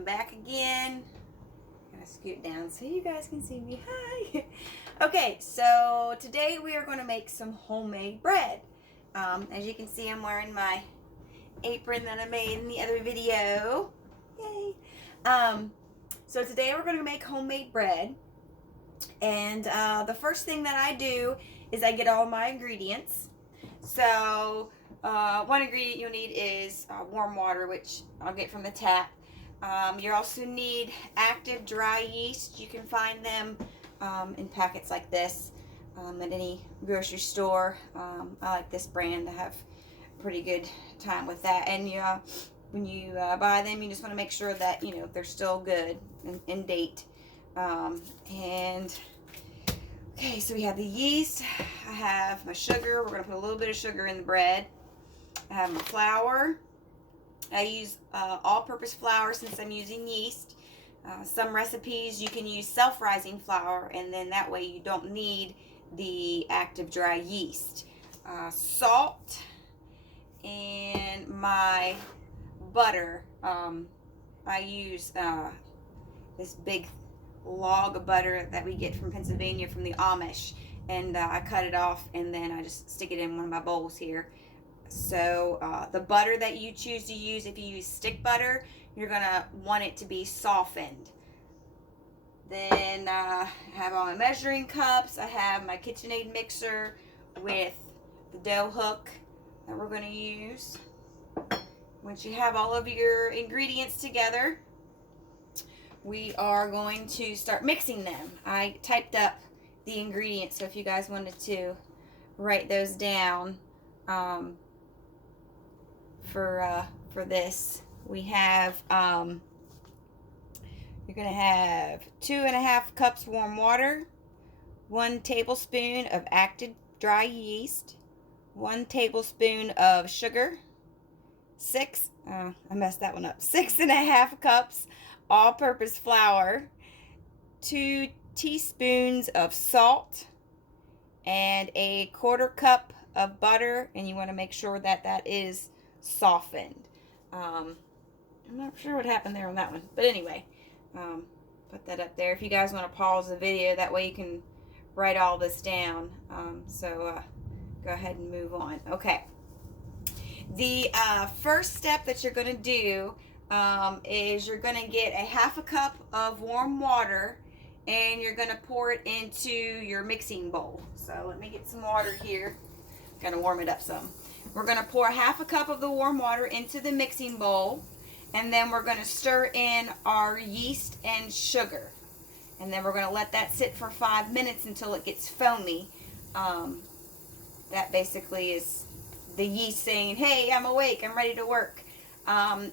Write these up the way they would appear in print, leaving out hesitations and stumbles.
am back again. I'm gonna scoot down so you guys can see me. Hi. Okay, so today we are going to make some homemade bread. As you can see, I'm wearing my apron that I made in the other video. Yay. So today we're going to make homemade bread. And the first thing that I do is I get all my ingredients. So one ingredient you'll need is warm water, which I'll get from the tap. You also need active dry yeast. You can find them in packets like this at any grocery store. I like this brand. I have a pretty good time with that. And when you buy them, you just want to make sure that they're still good and in date. Okay, so we have the yeast. I have my sugar. We're going to put a little bit of sugar in the bread. I have my flour. I use all-purpose flour since I'm using yeast. Some recipes you can use self-rising flour, and then that way you don't need the active dry yeast. Salt and my butter. I use this big log of butter that we get from Pennsylvania from the Amish, and I cut it off and then I just stick it in one of my bowls here. So the butter that you choose to use, if you use stick butter, you're gonna want it to be softened. Then I have all my measuring cups. I have my KitchenAid mixer with the dough hook that we're gonna use. Once you have all of your ingredients together, we are going to start mixing them. I typed up the ingredients, so if you guys wanted to write those down for this, we have you're gonna have 2.5 cups warm water, 1 tablespoon of active dry yeast, 1 tablespoon of sugar, I messed that one up, 6.5 cups all-purpose flour, 2 teaspoons of salt, and a 1/4 cup of butter, and you want to make sure that that is softened. I'm not sure what happened there on that one, but anyway, put that up there. If you guys want to pause the video, that way you can write all this down. So go ahead and move on. Okay. The first step that you're going to do is you're going to get 1/2 cup of warm water, and you're going to pour it into your mixing bowl. So let me get some water here. Got to warm it up some. We're going to pour 1/2 cup of the warm water into the mixing bowl, and then we're going to stir in our yeast and sugar. And then we're going to let that sit for 5 minutes until it gets foamy. That basically is the yeast saying, hey, I'm awake, I'm ready to work.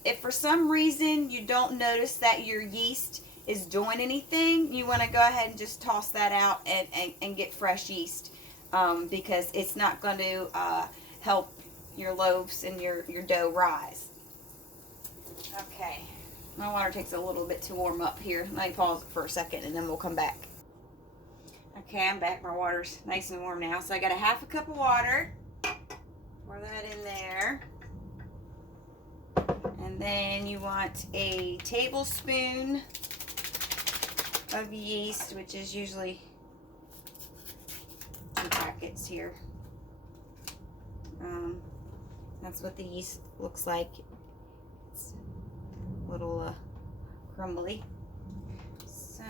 If for some reason you don't notice that your yeast is doing anything, you want to go ahead and just toss that out and get fresh yeast, because it's not going to help your loaves and your dough rise. Okay, my water takes a little bit to warm up here. Let me pause it for a second and then we'll come back. Okay, I'm back. My water's nice and warm now. So I got 1/2 cup of water. Pour that in there. And then you want a tablespoon of yeast, which is usually 2 packets here. That's what the yeast looks like. It's a little crumbly. So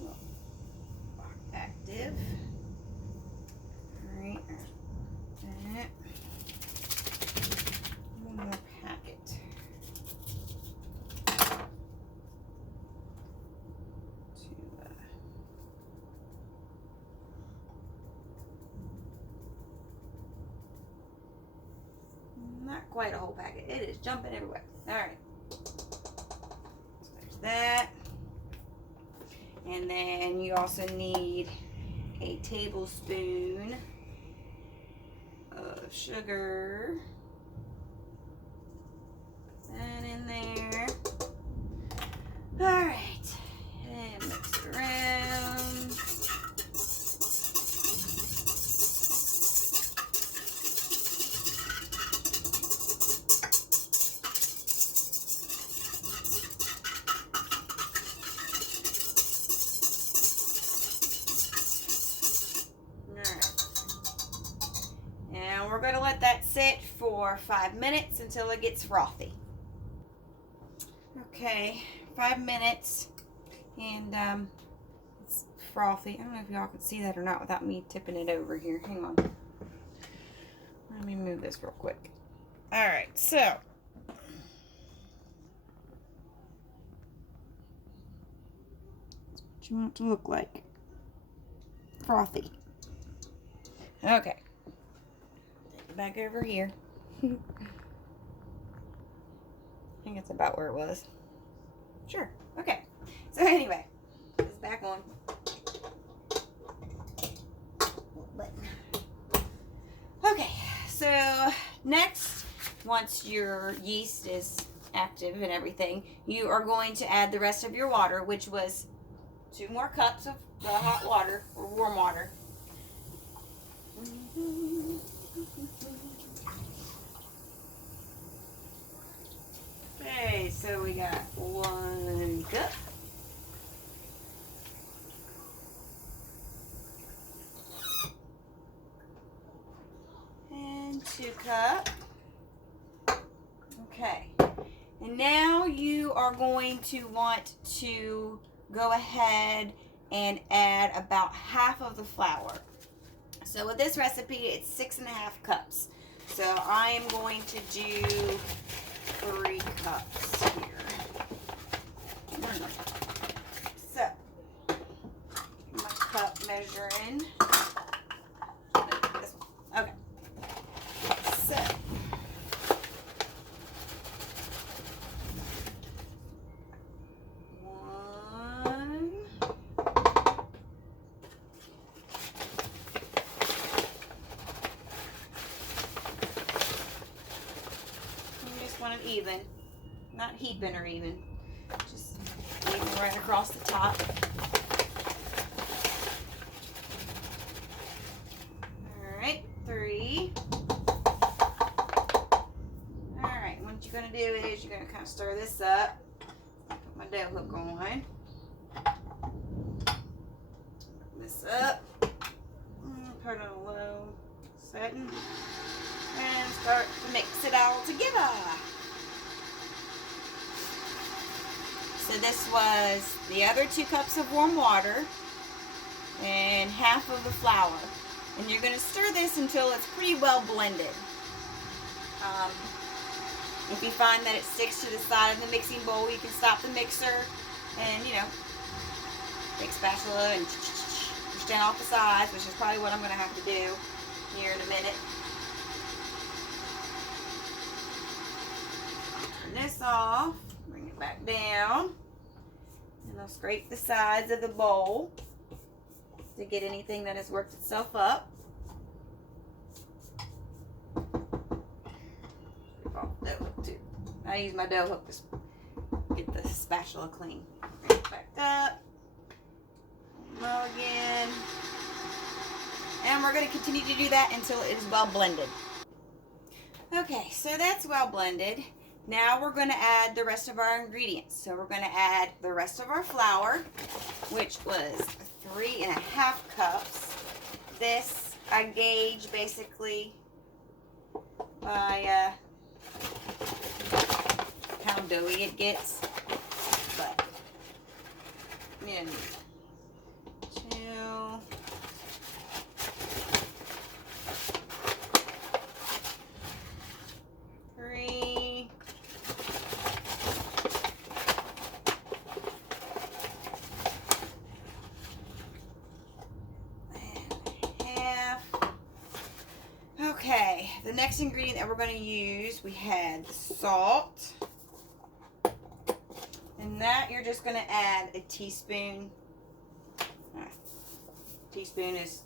you are active. All right. That. One more packet. Not quite a whole packet. It is jumping everywhere. All right. So there's that. And then you also need a tablespoon of sugar. Put that in there. All right. And mix it around. we're going to let that sit for 5 minutes until it gets frothy. Okay, 5 minutes, and it's frothy. I don't know if y'all can see that or not without me tipping it over here. Hang on. Let me move this real quick. All right, so that's what you want it to look like. Frothy. Okay. Take it back over here. I think it's about where it was. Sure. Okay. So anyway, it's back on. Okay. So next, once your yeast is active and everything, you are going to add the rest of your water, which was 2 more cups of the hot water or warm water. Okay, so we got 1 cup. And 2 cups. Okay. And now you are going to want to go ahead and add about half of the flour. So with this recipe, it's 6.5 cups. So I am going to do 3 cups here. So, my cup measuring. This one. Okay. So, want it even, not heaping or even, just even right across the top. All right, 3. All right, what you're gonna do is you're gonna kind of stir this up. Put my dough hook on. This up. Put it on a low setting and start to mix it all together. So this was the other 2 cups of warm water and half of the flour. And you're going to stir this until it's pretty well blended. If you find that it sticks to the side of the mixing bowl, you can stop the mixer and, take a spatula and push down off the sides, which is probably what I'm going to have to do here in a minute. Turn this off. Bring it back down, and I'll scrape the sides of the bowl to get anything that has worked itself up. Dough hook too. I use my dough hook to get the spatula clean. Bring it back up. Again. And we're going to continue to do that until it is well blended. Okay, so that's well blended. Now we're going to add the rest of our ingredients. So we're going to add the rest of our flour, which was 3.5 cups. This I gauge basically by how doughy it gets. But, 2, 3. Okay, the next ingredient that we're going to use, we had salt. And that you're just going to add a teaspoon. Teaspoon is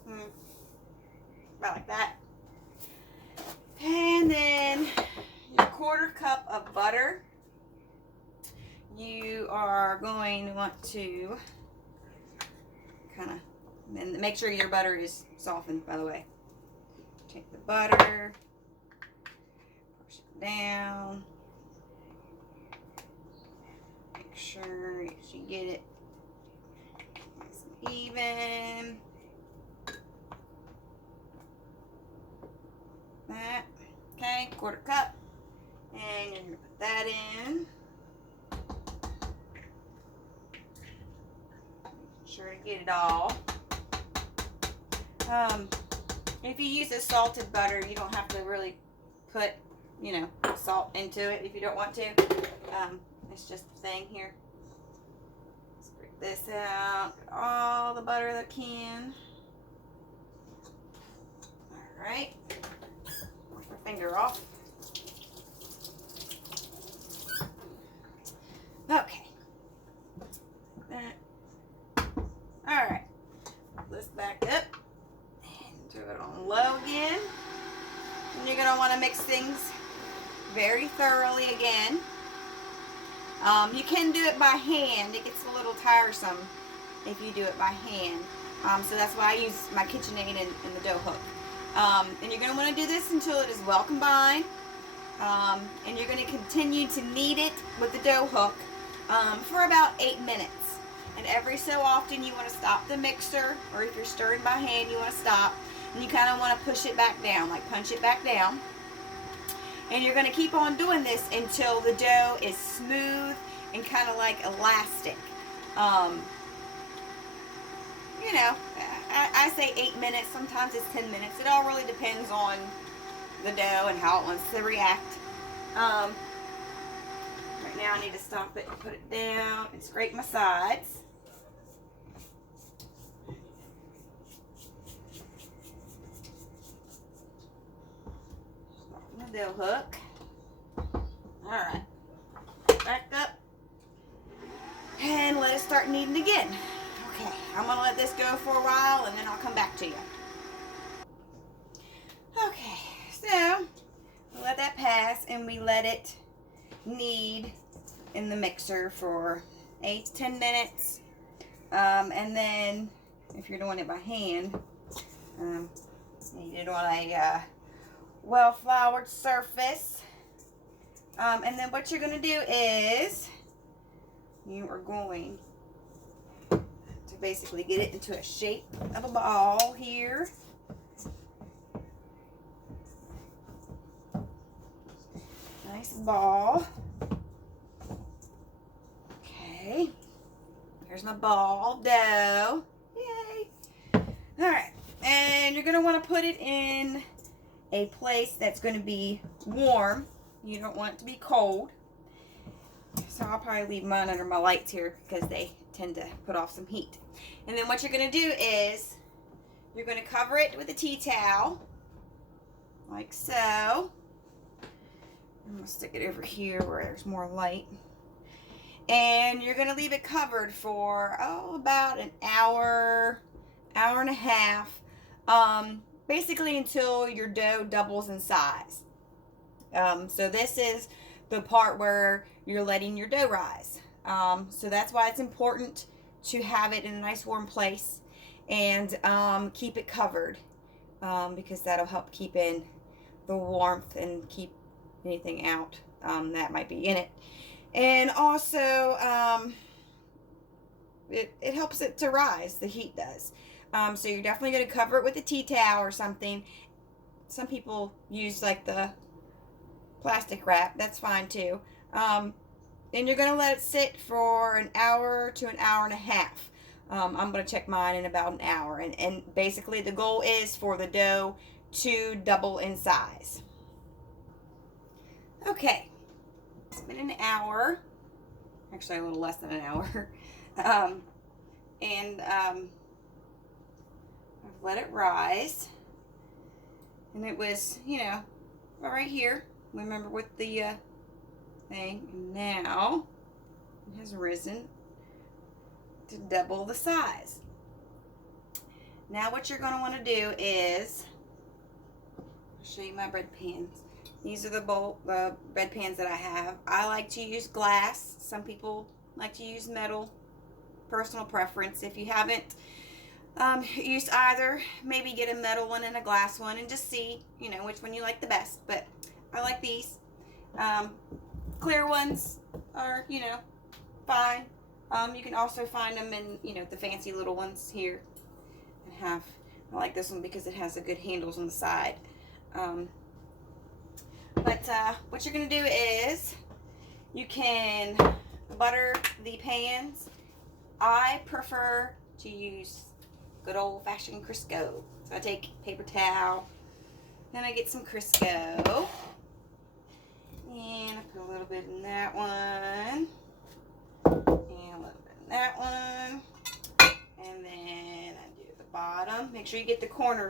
about like that. And then your 1/4 cup of butter. You are going to want to kind of, and make sure your butter is softened, by the way. Take the butter, push it down, make sure you get it nice and even. 1/4 cup. And you're going to put that in. Make sure to get it all. If you use a salted butter, you don't have to really put, you know, salt into it if you don't want to. It's just a thing here. Scrape this out. Get all the butter that can. Alright. Wipe my finger off. Okay. Alright. Put this back up. And throw it on low again. And you're going to want to mix things very thoroughly again. You can do it by hand. It gets a little tiresome if you do it by hand. So that's why I use my KitchenAid and the dough hook. And you're going to want to do this until it is well combined. And you're going to continue to knead it with the dough hook for about 8 minutes. And every so often you want to stop the mixer, or if you're stirring by hand, you want to stop. And you kind of want to push it back down, like punch it back down. And you're going to keep on doing this until the dough is smooth and kind of like elastic. You know, I say 8 minutes, sometimes it's 10 minutes. It all really depends on the dough and how it wants to react. Right now I need to stop it and put it down and scrape my sides. Dough hook. Alright. Back up. And let it start kneading again. Okay, I'm going to let this go for a while and then I'll come back to you. Okay, so we let that pass and we let it knead in the mixer for 8 to 10 minutes. And then if you're doing it by hand, you need it on a well-floured surface. And then what you're going to do is you are going to basically get it into a shape of a ball here. Nice ball. Okay. Here's my ball of dough. Yay. Alright. And you're going to want to put it in a place that's going to be warm. You don't want it to be cold. So I'll probably leave mine under my lights here because they tend to put off some heat. And then what you're going to do is you're going to cover it with a tea towel, like so. I'm going to stick it over here where there's more light. And you're going to leave it covered for, about an hour, hour and a half. Basically until your dough doubles in size. So this is the part where you're letting your dough rise. So that's why it's important to have it in a nice warm place and keep it covered, because that'll help keep in the warmth and keep anything out that might be in it. And also it helps it to rise, the heat does. So you're definitely going to cover it with a tea towel or something. Some people use like the plastic wrap. That's fine too. And you're going to let it sit for an hour to an hour and a half. I'm going to check mine in about an hour. And basically the goal is for the dough to double in size. Okay. It's been an hour. Actually a little less than an hour. I've let it rise. And it was, right here. Remember with the thing. And now it has risen to double the size. Now what you're going to want to do is, I'll show you my bread pans. These are the bread pans that I have. I like to use glass. Some people like to use metal. Personal preference. If you haven't used either, maybe get a metal one and a glass one and just see, which one you like the best. But I like these. Clear ones are, fine. You can also find them in, the fancy little ones here. I like this one because it has the good handles on the side. But what you're going to do is you can butter the pans. I prefer to use good old-fashioned Crisco. So I take paper towel, then I get some Crisco, and I put a little bit in that one, and a little bit in that one, and then I do the bottom. Make sure you get the corners